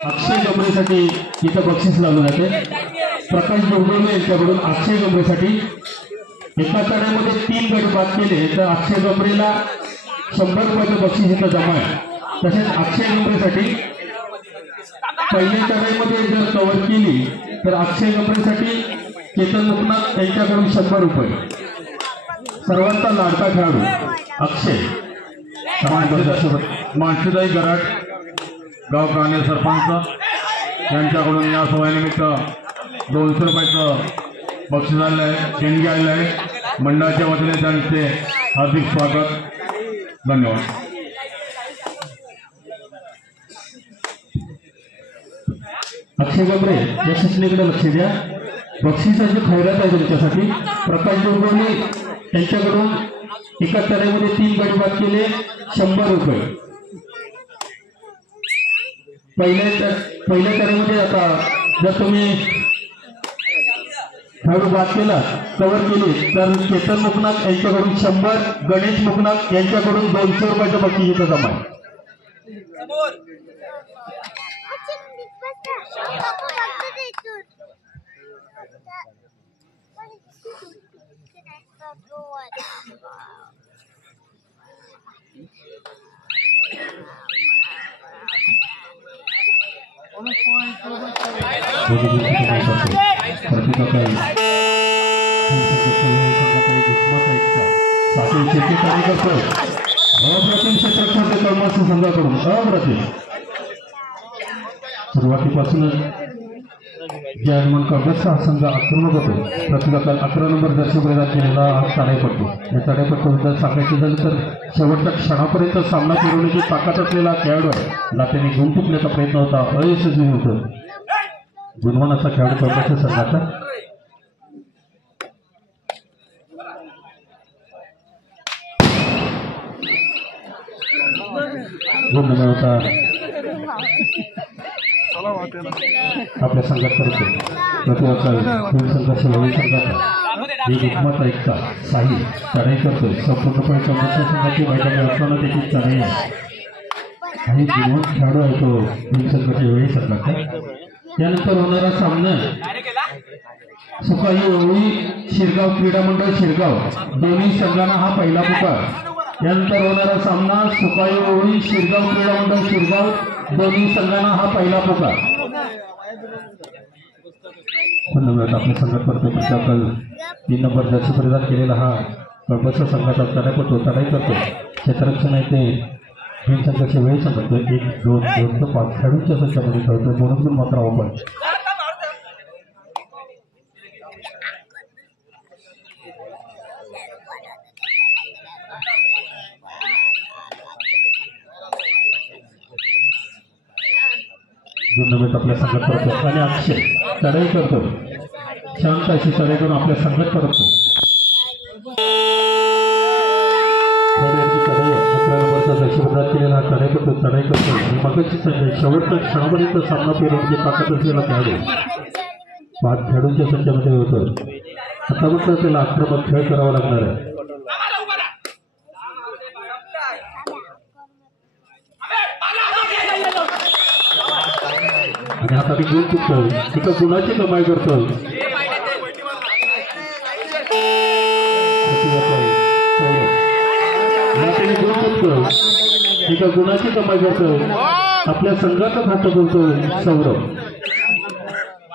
अक्षय गमरेसाठी इथं बक्षीस लावलं जाते। प्रकाश जोगवले यांच्याकडून अक्षय गमरेसाठी एका तड्यामध्ये 3 गट बाद केले तर अक्षय गमरेला 100 रुपयाचं बक्षीस इथं जमा आहे। तसेच अक्षय गमरेसाठी पहिल्या तड्यामध्ये जर कव्हर केली तर अक्षय गमरेसाठी चेतन मुकनाथ यांच्याकडून 100 रुपये। सर्वांचा लाडका खेळाडू अक्षय मानसीताई गराड गाव प्राणी सरपंच यांच्याकडून या सोहळ्यानिमित्त 200 रुपयाचं बक्षीस आलेलं आहे, देणगी आलेलं आहे। मंडळाच्या वतीने त्यांचे हार्दिक स्वागत, धन्यवाद। अक्षय गमरे या सूचनेकडे लक्ष द्या। बक्षिसाची खैरात आहे तुमच्यासाठी। प्रकाश जोगवले यांच्याकडून एका तऱ्हेमध्ये 3 गट बाद केले 100 रुपये। पहिल्या तऱ्हेमध्ये आता जर तुम्ही खेळाडू बाद केला कव्हर केली तर चेतन मुकनाथ यांच्याकडून 100, गणेश मुकनाथ यांच्याकडून 200 रुपयाचं बक्षीस इथं जमा आहे। संघाकडून अप्रतिम सुरुवातीपासूनच जयमन काँग्रेस हा संघ आक्रमक होतो। प्रतिकाकाल 11 नंबर जर्सी प्रदान केलेला हा ताडेपट्टू। या ताडेपट्टूबद्दल सांगायचं झालं तर शेवटच्या क्षणापर्यंत सामना फिरवण्याची ताकद असलेला खेळाडू आहे। लाटेने गुण टिपण्याचा प्रयत्न होता, अयशस्वी होतो। गुणवान असा खेळाडू काँग्रेसच्या संघाचा होता आपल्या संघात करतो। संघाचा साही चढाई करतो। संपूर्णपणे काँग्रेसच्या संघाची मैदानी असताना त्याची चढाई आहे आणि गुणवान खेळाडू आहे तो संघाच्या वेळी संघाचा। त्यानंतर होणारा सामना सुकाई ओळी शिरगाव क्रीडा मंडळ शिरगाव, दोन्ही संघांना हा पहिला पुकार। यानंतर होणारा सामना सुकाई ओळी शिरगाव क्रीडा मंडळ शिरगाव, दोन्ही संघांना हा पहिला पुकार। आपल्या संघात करतो 3 नंबर जर्सी परिधान केलेला हा काँग्रेसच्या संघाचा ताडेपट्टू चढाई करतो। क्षेत्ररक्षण आहे ते तीन संघाच्या वेळी सांगतो। 1, 2, 2 ते 5 खेळाडूंच्या संख्येमध्ये खेळतो। म्हणून मात्र आपण आपल्या संघात करतो आणि अक्षय चढाई करतो। शांत अशी चढाई करून आपल्या संघात करतो। 11 नंबरचा दक्षिणप्रदान केलेला चढाई करतो आणि मगाची संख्या शेवटच्या क्षणापर्यंत सामना फिरवण्याची ताकद असलेला खेळाडू 5 खेळाडूंच्या संख्येमध्ये होतो। आता मात्र त्याला आक्रमक खेळ करावा लागणार आहे। आणि आता मी गुण चुकतोय, तिथं गुणाची कमाई करतोय। गुण चुकतोय, तिथं गुणाची कमाई करतोय। आपल्या संघाचा खातं बोलतोय सौरभ।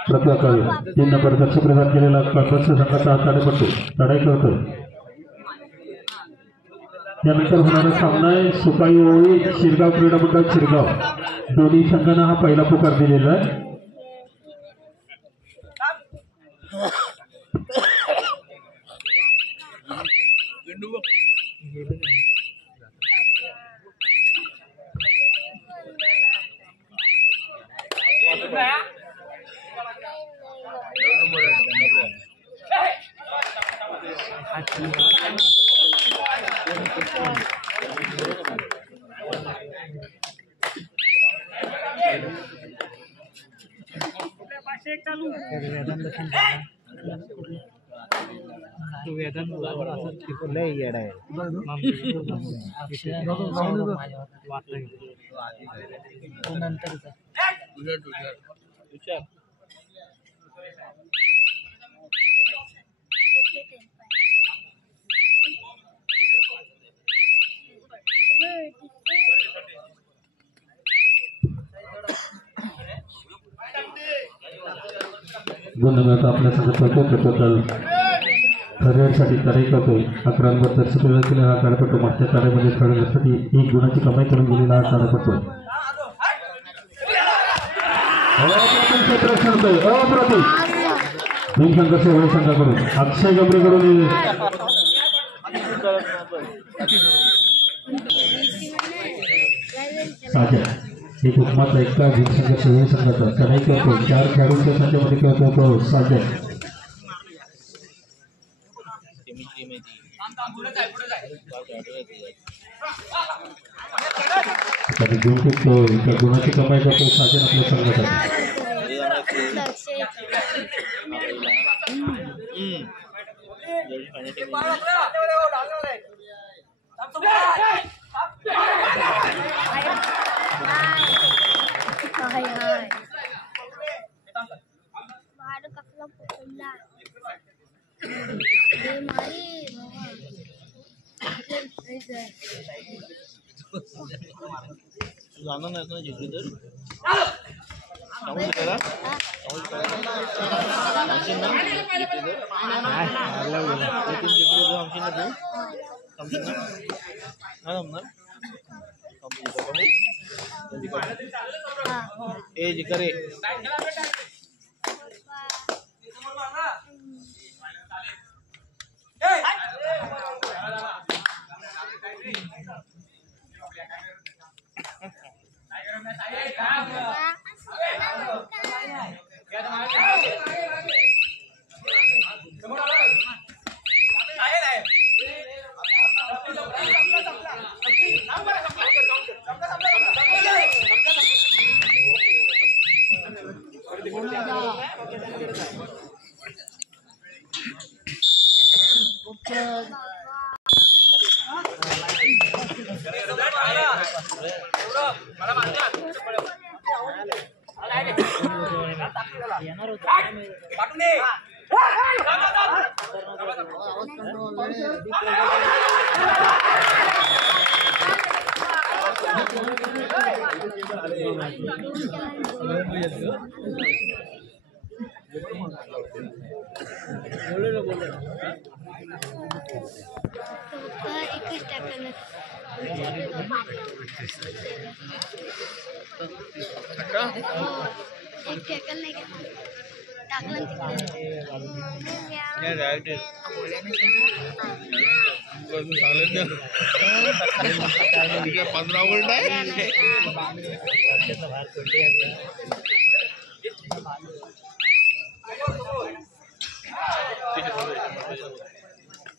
प्रत्याकाळी 3 नंबर दक्ष प्रदान केलेला काँग्रेसच्या संघाचा ताडेपट्टू चढाई करतोय। त्यानंतर होणारा सामना आहे सुकाई ओळी शिरगाव क्रीडा मंडळ शिरगाव, दोन्ही संघांना हा पहिला पुकार दिलेला आहे। धन्यवाद. आपल्या संघटनेबद्दल करिअरसाठी कार्य करतोय. 11 नंबर दर्शक केलेला हा कार्यपटू मागच्या कार्यामध्ये खेळण्यासाठी 1 गुणाची कमाई करून दिलेला हा कार्यपटू अप्रतिम भीम संघर्ष वेळ संघाकडून अक्षय गमरेकडून साजर एक हुकमाचा एका भीम संघर्ष वेळ संघाचा चढाई करतो. 4 खेळाडूंच्या संख्येमध्ये खेळतो तो साजर. गुण टिकतो. त्या गुणाची कमाई करतो साजन आपल्या संघासाठी. जाना नाही ना जिकडे तर ए जिकरे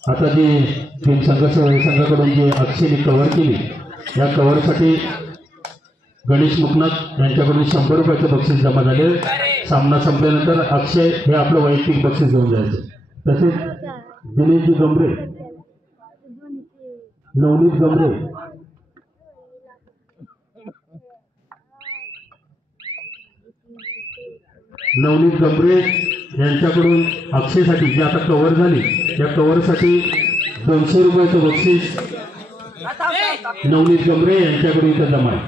आता जी भीम संघर्ष संघाकडून जी अक्षयने कव्हर केली या कव्हरसाठी गणेश मुकनाथ यांच्याकडून 100 रुपयाचं बक्षीस जमा झाले. सामना संपल्यानंतर अक्षय हे आपलं वैयक्तिक बक्षीस घेऊन जायचं. तसेच दिनेशजी गमरे, नवनीत गमरे, नवनीत गमरे यांच्याकडून अक्षयसाठी जी आता कव्हर झाली या कव्हरसाठी 200 रुपयाचं बक्षीस नवनीत गमरे यांच्याकडून इथं जमा आहे.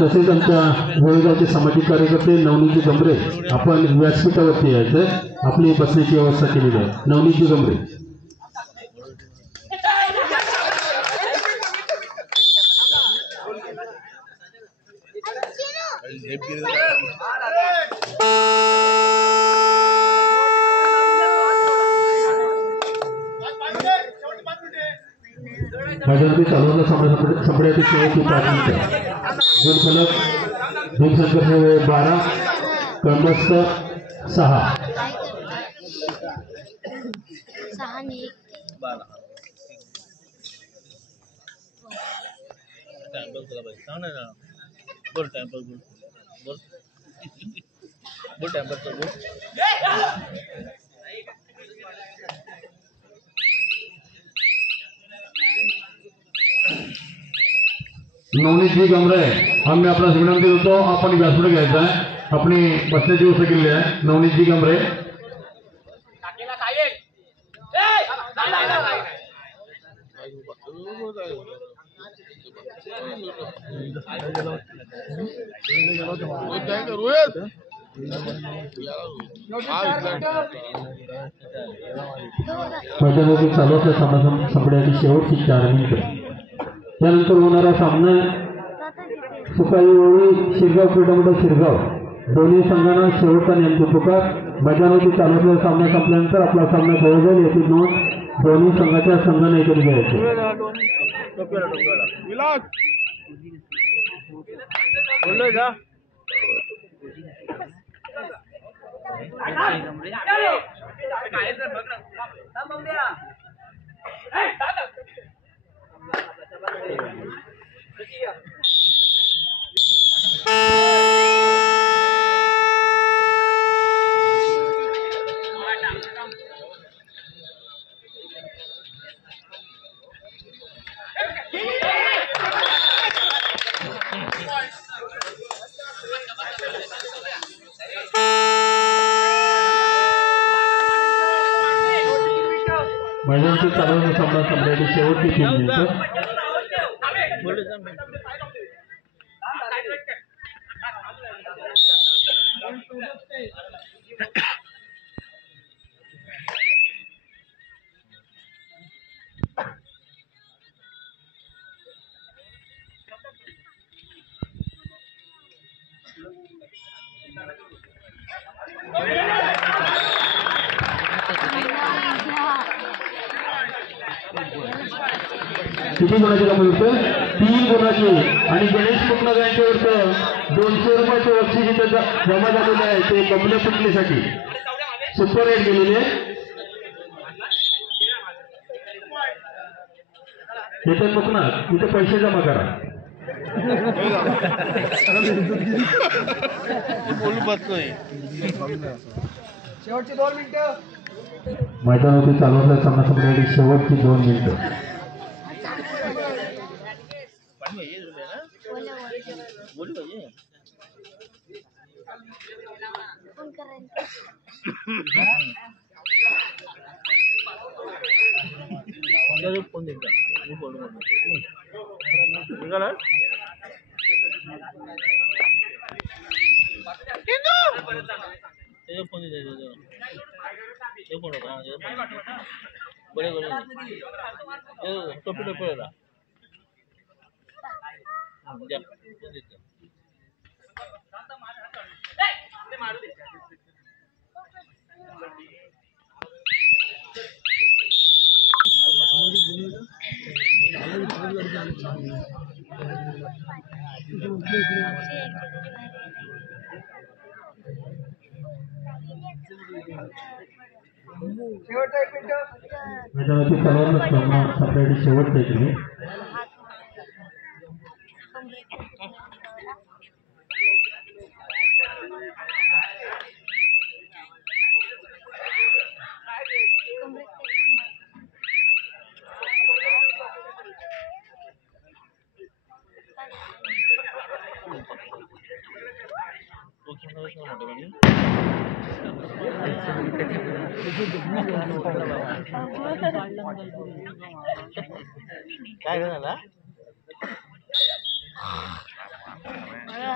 तसेच आमच्या गोळेगावचे सामाजिक कार्यकर्ते नवनीतजी गमरे आपण व्यासपीठावरती यायचं आपली बसण्याची व्यवस्था केलेली आहे. नवनीतजी गमरे मैदानातील चालवण्याचा संपण्याची शेवटची प्राथमिकता दोन फलक भीम संघर्ष 12 क्रमस्थ 6 बोल टाइम पर बोल बोल टाइम पर बोल नवनीतजी गमरे आम्ही आपल्यास विनंती करतो आपण व्यासपीठ घ्यायचा आहे. आपली बसण्याची व्यवस्था केलेली आहे. नवनीतजी गमरे मैदानातील चालू असल्या सामना संपण्याची शेवटची 4 मिनिटं. त्यानंतर होणारा सामना सुकाई ओळी शिरगाव क्रीडामंडळ शिरगाव. दोन्ही संघांना शेवटचा नेमकी पुकार. मैदानातील चालू असलेला सामना संपल्यानंतर आपला सामना खेळला जाईल याची नोंद दोन्ही संघाच्या संघाने एकत्र घ्यायची. मैदानातील चालू असलेला सामना संपण्याची शेवटची 3 मिनिटं. किती गुणाची कमाई होते? 3 गुणाची. आणि गणेश मुकनाग यांच्यावरचं 200 रुपयाचे बक्षीस इथं जमा झालेलं आहे ते कमले पुटलीसाठी सुपर रेट गेलेले. चेतन मुकनाग इथे पैसे जमा करा. शेवटची 2 मिनिटं. मैदानावरती चालू असलेला सामना संपण्याची शेवटची 2 मिनिटं. फोन देता फोन बड़े टोपी टोपी मैदानातील चालू असलेला सामना संपण्याची शेवटची 1 मिनिट. काय झालं? मला